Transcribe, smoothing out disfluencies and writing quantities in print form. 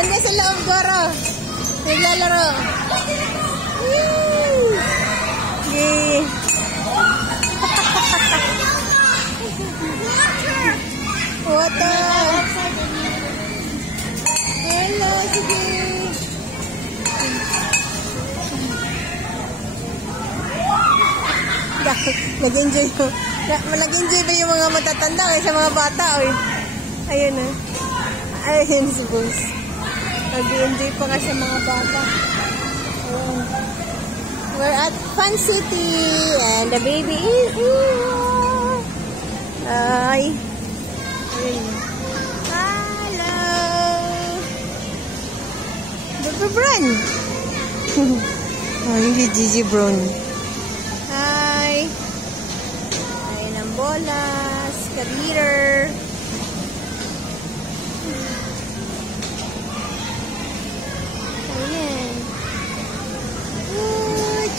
Nandiyan sa loob, Goro. Naglalaro. Woo! Yay! Water! Hello, sige! Nag-enjoy ba yung mga matatanda kaysa mga bata? Oy. Ayun na. Ayun si Boss. Nag-enjoy pa kasi mga bata. Ayun. We're at Fun City and the baby is here. Ay. Ayun. Hello. Baby Brown. Ay, Gigi Brown. Hi. Ayun ang bolas. Career.